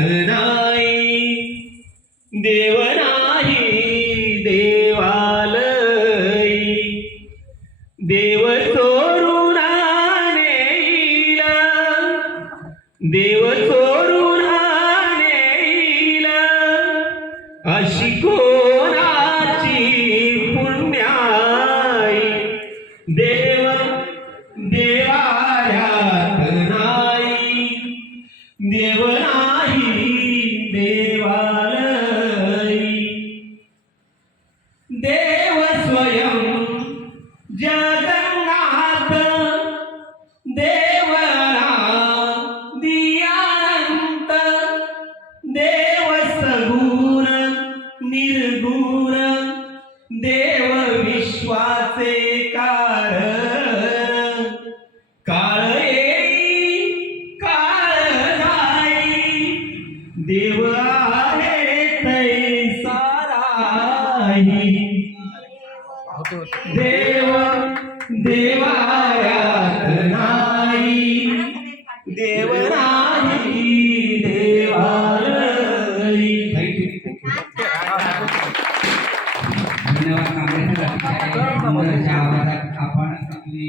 नाही, देव नाही देवालय, देव चोरून नेला, देव चोरून नेला, अशी कोणाची पुण्याई, देव देवाऱ्यात नाही, देव नाही देवालय, देव स्वयं जगन्नाथ, देवरा दियानंत, देव सगुण निर्गुण, देव विश्वाचे कारण, काळ येई काळ जाई, देव आहे तैसा राही, देव देवाऱ्यात नाही, देव नाही देवालय. धन्यवाद. काँग्रेसच्या आवाजात आपण आपली